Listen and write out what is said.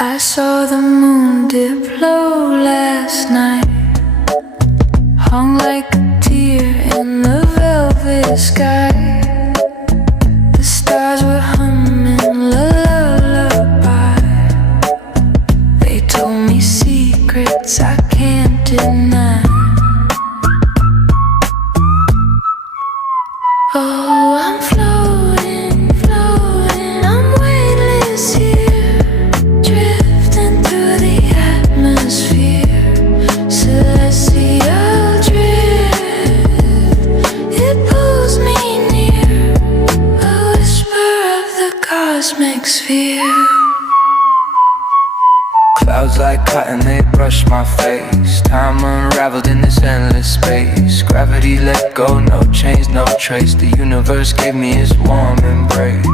I saw the moon dip low last night, hung like a tear in the velvet sky. The stars were humming a lullaby. They told me secrets I can't deny. Oh, I'm floating, floating, I'm weightless here, drifting through the atmosphere, celestial drift, it pulls me near, a whisper of the cosmic sphere. Clouds like cotton, they brush my face. Time unraveled in this endless space. Gravity let go, no chains, no trace. The universe gave me its warm embrace.